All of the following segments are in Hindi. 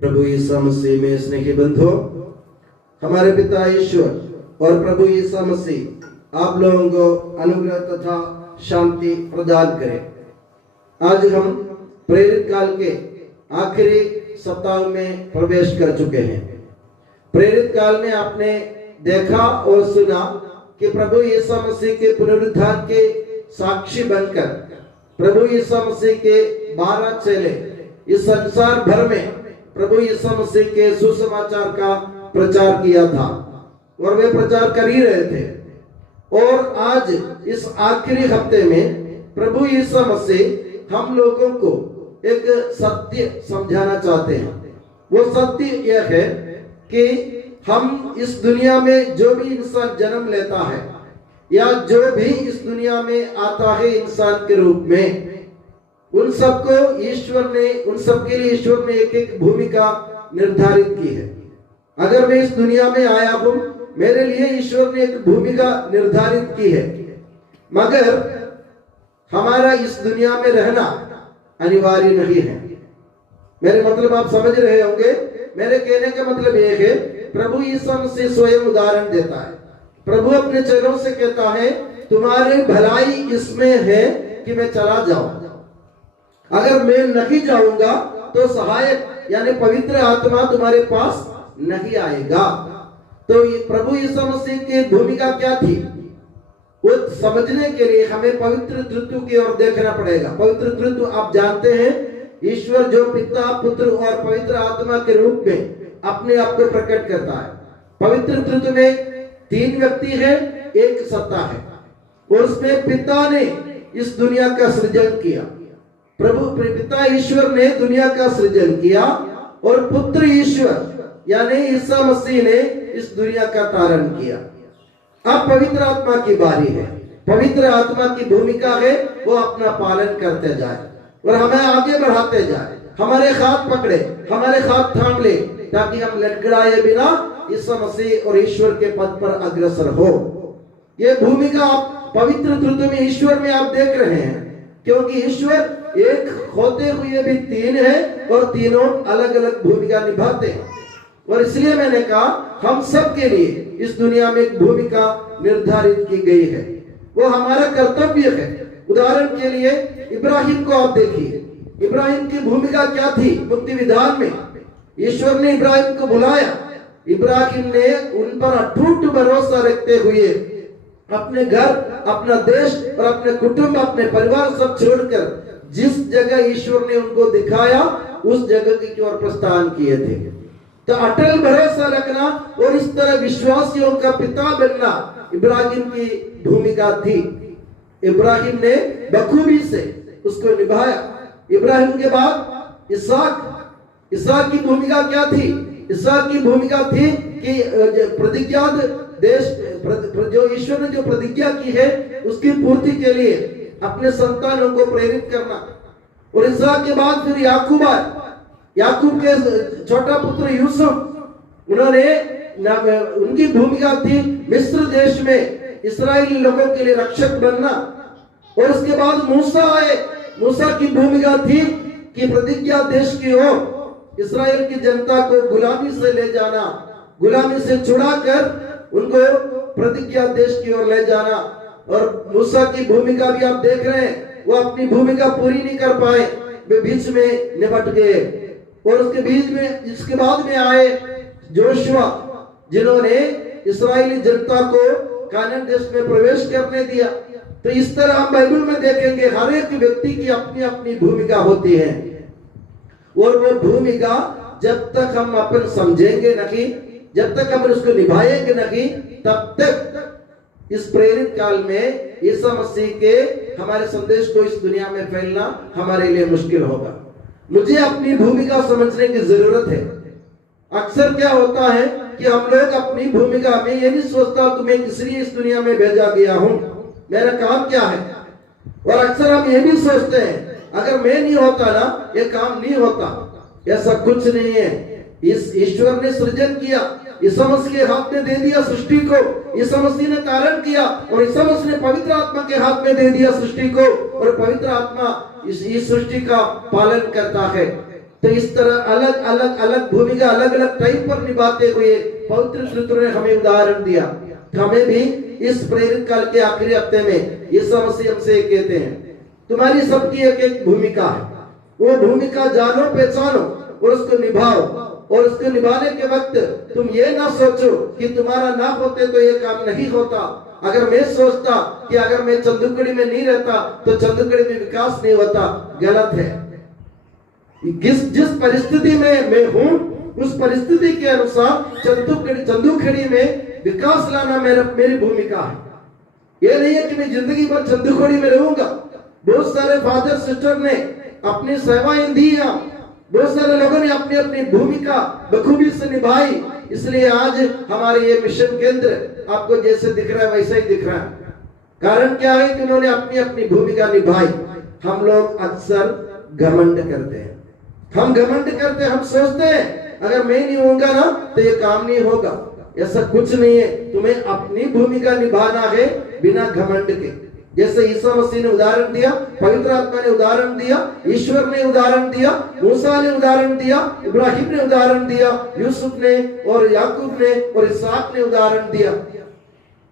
प्रभु यीशु मसीह में स्नेही बंधुओं, हमारे पिता ईश्वर और प्रभु यीशु मसीह आप लोगों को अनुग्रह तथा शांति प्रदान करें। आज हम प्रेरित काल के आखिरी सप्ताह में प्रवेश कर चुके हैं। प्रेरित काल में आपने देखा और सुना कि प्रभु यीशु मसीह के पुनरुद्धार के साक्षी बनकर प्रभु यीशु मसीह के 12 चेले इस संसार भर में प्रभु यीशु मसीह के सुसमाचार का प्रचार किया था और वे प्रचार कर ही रहे थे। और आज इस आखिरी हफ्ते में प्रभु यीशु मसीह हम लोगों को एक सत्य समझाना चाहते हैं। वो सत्य यह है कि हम इस दुनिया में जो भी इंसान जन्म लेता है या जो भी इस दुनिया में आता है इंसान के रूप में, उन सबको ईश्वर ने, उन सबके लिए ईश्वर ने एक एक भूमिका निर्धारित की है। अगर मैं इस दुनिया में आया हूं, मेरे लिए ईश्वर ने एक भूमिका निर्धारित की है, मगर हमारा इस दुनिया में रहना अनिवार्य नहीं है। मेरे मतलब आप समझ रहे होंगे। मेरे कहने का मतलब यह है, प्रभु यीशु मसीह स्वयं उदाहरण देता है। प्रभु अपने चेलों से कहता है, तुम्हारी भलाई इसमें है कि मैं चला जाऊं। अगर मैं नहीं जाऊंगा तो सहायक यानी पवित्र आत्मा तुम्हारे पास नहीं आएगा। तो प्रभु यीशु मसीह की भूमिका क्या थी, वो समझने के लिए हमें पवित्र तृत्व की ओर देखना पड़ेगा। पवित्र तृत्व आप जानते हैं, ईश्वर जो पिता, पुत्र और पवित्र आत्मा के रूप में अपने आप को प्रकट करता है। पवित्र तृत्व में 3 व्यक्ति है, एक सत्ता है, और उसमें पिता ने इस दुनिया का सृजन किया। प्रभु पिता ईश्वर ने दुनिया का सृजन किया और पुत्र ईश्वर यानी ईसा मसीह ने इस दुनिया का तारण किया। अब पवित्र आत्मा की बारी है। पवित्र आत्मा की भूमिका है वो अपना पालन करते जाए और हमें आगे बढ़ाते जाए, हमारे हाथ पकड़े, हमारे हाथ थाम ले, ताकि हम लड़खड़ाए बिना ईसा मसीह और ईश्वर के पद पर अग्रसर हो। ये भूमिका आप पवित्र तृत्व में ईश्वर में आप देख रहे हैं, क्योंकि ईश्वर एक होते हुए भी 3 है और तीनों अलग अलग भूमिका निभाते हैं। और इसलिए मैंने कहा हम सब के लिए इस दुनिया में एक भूमिका निर्धारित की गई है, वो हमारा कर्तव्य है। उदाहरण के लिए इब्राहिम को आप देखिए, इब्राहिम की भूमिका क्या थी मुक्ति विधान में। ईश्वर ने इब्राहिम को बुलाया, इब्राहिम ने उन पर अटूट भरोसा रखते हुए अपने घर, अपना देश और अपने कुटुंब, अपने परिवार सब छोड़कर जिस जगह ईश्वर ने उनको दिखाया उस जगह की ओर प्रस्थान किए थे। तो अटल भरोसा रखना और इस तरह विश्वासियों का पिता बनना इब्राहिम की भूमिका थी। इब्राहिम ने बखूबी से उसको निभाया। इब्राहिम के बाद इसहाक की भूमिका क्या थी? इसहाक की भूमिका थी कि प्रतिज्ञा देश जो ईश्वर ने जो प्रतिज्ञा की है उसकी पूर्ति के लिए अपने संतानों को प्रेरित करना। और इसहाक के बाद फिर याकूब आए। याकूब के छोटा पुत्र यूसुफ, उनकी भूमिका थी मिस्र देश में इस्राएली लोगों के लिए रक्षक बनना। और उसके बाद मूसा आए। मूसा की भूमिका थी कि प्रतिज्ञा देश की ओर इस्राएल की जनता को गुलामी से ले जाना, गुलामी से छुड़ाकर उनको प्रतिज्ञा देश की ओर ले जाना। और मूसा की भूमिका भी आप देख रहे हैं, वो अपनी भूमिका पूरी नहीं कर पाए, वे बीच में निपट गए। और उसके बीच में इसके बाद में आए जोशुआ, जिन्होंने इस्राएली जनता को कानान देश में प्रवेश करने दिया। तो इस तरह हम बाइबल में देखेंगे हर एक व्यक्ति की अपनी अपनी भूमिका होती है। और वो भूमिका जब तक हम अपन समझेंगे नहीं, जब तक हम उसको निभाएंगे नहीं, तब तक इस प्रेरित काल में यीशु मसीह के हमारे संदेश को इस दुनिया में फैलना हमारे लिए मुश्किल होगा। मुझे अपनी भूमिका समझने की जरूरत है। अक्सर क्या होता है कि हम लोग अपनी भूमिका में ये नहीं सोचता कि मैं किस लिए इस दुनिया में भेजा गया हूं, मेरा काम क्या है। और अक्सर हम ये भी सोचते हैं अगर मैं नहीं होता ना ये काम नहीं होता। ऐसा कुछ नहीं है। इस ईश्वर ने सृजन किया, यीशु मसीह के हाथ में दे दिया सृष्टि को, यीशु मसीह ने तारण किया और यीशु मसीह ने पवित्र आत्मा के हाथ में दे दिया सृष्टि को, और पवित्र आत्मा इस सृष्टि का पालन करता है। तो इस तरह अलग अलग अलग भूमिका अलग अलग टाइम पर निभाते हुए पवित्र शास्त्र ने हमें उदाहरण दिया। हमें भी इस प्रेरित काल के आखिरी हफ्ते में यीशु मसीह हमसे कहते हैं, तुम्हारी सबकी एक एक भूमिका है, वो भूमिका जानो पहचानो और उसको निभाओ। और उसको निभाने के वक्त तुम ये ना सोचो कि तुम्हारा ना होते तो ये काम नहीं होता। अगर मैं सोचता कि अगर मैं चंदुकड़ी में नहीं रहता तो चंदुकड़ी में विकास नहीं होता, गलत है। जिस परिस्थिति में मैं हूं उस परिस्थिति के अनुसार चंदुखड़ी में विकास लाना मेरी भूमिका है। ये नहीं है कि मैं जिंदगी भर चंदुखड़ी में रहूंगा। बहुत सारे फादर सिस्टर ने अपनी सेवाएं दी, बहुत सारे लोगों ने अपनी अपनी भूमिका बखूबी से निभाई। इसलिए आज हमारे ये मिशन केंद्र आपको जैसे दिख रहा है वैसा ही दिख रहा है। कारण क्या है कि उन्होंने अपनी अपनी भूमिका निभाई। हम लोग अक्सर घमंड करते हैं, हम घमंड करते हैं, हम सोचते हैं अगर मैं नहीं होऊंगा ना तो ये काम नहीं होगा। ऐसा कुछ नहीं है, तुम्हें अपनी भूमिका निभाना है बिना घमंड के। जैसे यीशु मसीह ने उदाहरण दिया, पवित्र आत्मा ने उदाहरण दिया, ईश्वर ने उदाहरण दिया, मूसा ने उदाहरण दिया, इब्राहिम ने उदाहरण दिया, यूसुफ ने और याकूब ने और इसहाक ने उदाहरण दिया।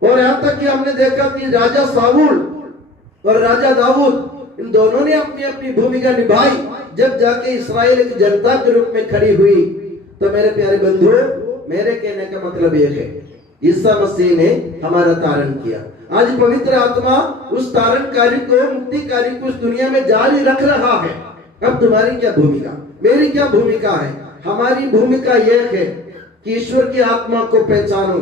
और यहाँ तक कि हमने देखा कि राजा साउल और राजा दाऊद, इन दोनों ने अपनी अपनी भूमिका निभाई। जब जाके इस्राएल की जनता के रूप में खड़ी हुई। तो मेरे प्यारे बंधु, मेरे कहने का मतलब यह है, यीशु मसीह ने हमारा तारण किया। आज पवित्र आत्मा उस तारण कार्य को, मुक्ति कार्य को इस दुनिया में जारी रख रहा है। अब तुम्हारी क्या भूमिका, मेरी क्या भूमिका है? हमारी भूमिका यह है कि ईश्वर की आत्मा को पहचानो,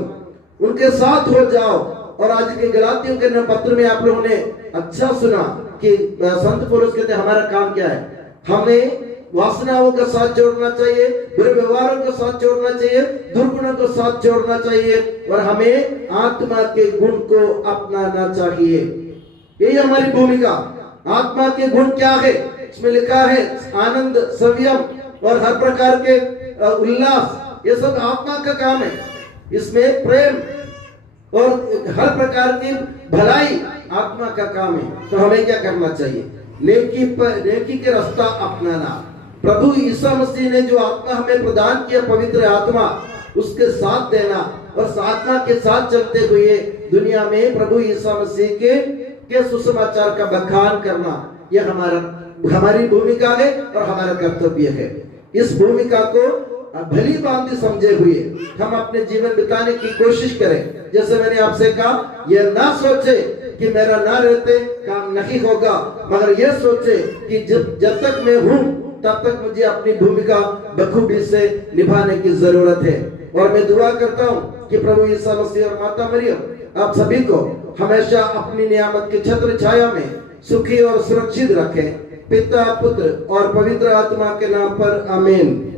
उनके साथ हो जाओ। और आज के गलातियों के पत्र में आप लोगों ने अच्छा सुना कि संत पुरुष कहते हैं हमारा काम क्या है। हमें वासनाओं का साथ जोड़ना चाहिए, बुरे व्यवहारों को साथ जोड़ना चाहिए, दुर्गुणों को साथ जोड़ना चाहिए और हमें आत्मा के गुण को अपनाना चाहिए। यही हमारी भूमिका। आत्मा के गुण क्या है? इसमें लिखा है आनंद, संयम और हर प्रकार के उल्लास, ये सब आत्मा का काम है। इसमें प्रेम और हर प्रकार की भलाई आत्मा का काम है। तो हमें क्या करना चाहिए? नेकी के रास्ता अपनाना। प्रभु यीशु मसीह ने जो आत्मा हमें प्रदान किया, पवित्र आत्मा, उसके साथ देना और आत्मा के साथ चलते हुए दुनिया में प्रभु यीशु मसीह के सुसमाचार का बखान करना, यह हमारी भूमिका है और हमारा कर्तव्य है। इस भूमिका को भली भांति समझे हुए हम अपने जीवन बिताने की कोशिश करें। जैसे मैंने आपसे कहा, यह ना सोचे कि मेरा ना रहते काम नहीं होगा, मगर यह सोचे कि जब तक मैं हूं तब तक मुझे अपनी भूमिका बखूबी से निभाने की जरूरत है। और मैं दुआ करता हूँ कि प्रभु यीशु मसीह और माता मरियम आप सभी को हमेशा अपनी नियामत की छत्र छाया में सुखी और सुरक्षित रखें। पिता, पुत्र और पवित्र आत्मा के नाम पर आमीन।